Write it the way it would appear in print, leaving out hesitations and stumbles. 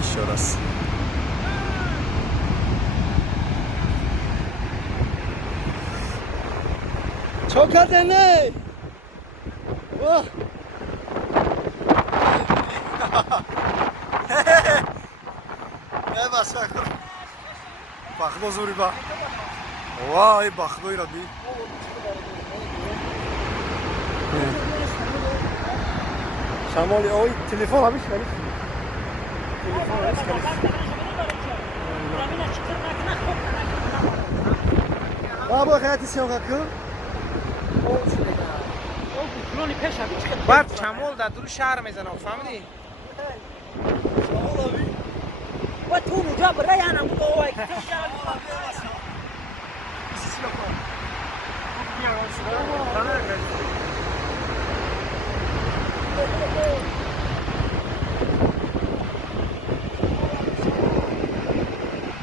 اشاره است. چه کردنی؟ واه ای بس کن بخدو زوری با وای بخدوی را بی شمالی اوی تلفن همیش خریف تلفن همیش خریف بابا خیاتی سیان کن بعد شمال در دور شهر میزنم فهمیدی؟ و تو اونجا برای انا بود اوه